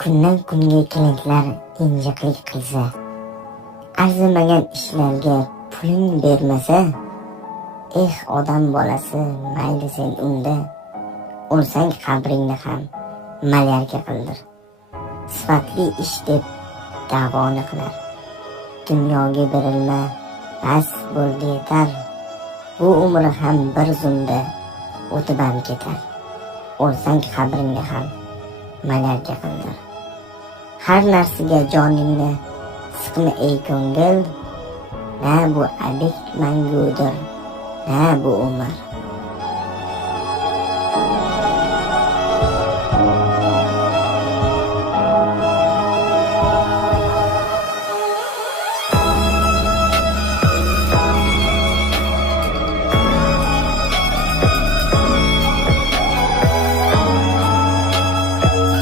Kundan kunga klientlar injiqlik qilsa, arzimagan ishlarga puling bermasa, odam bolasi, mayli sen unda, o'lsang qabringni ham malyarga qildir. Sifatli ish deb davoni qilar. Dunyoga berilma, bas bo'ldi yetar. Bu umri ham bir zumda o'tib ham ketar. O'lsang qabringni ham malyarga qildir. Har narsaga joningni siqma ey ko'ngil, na bu abid mangudir, na bu umr.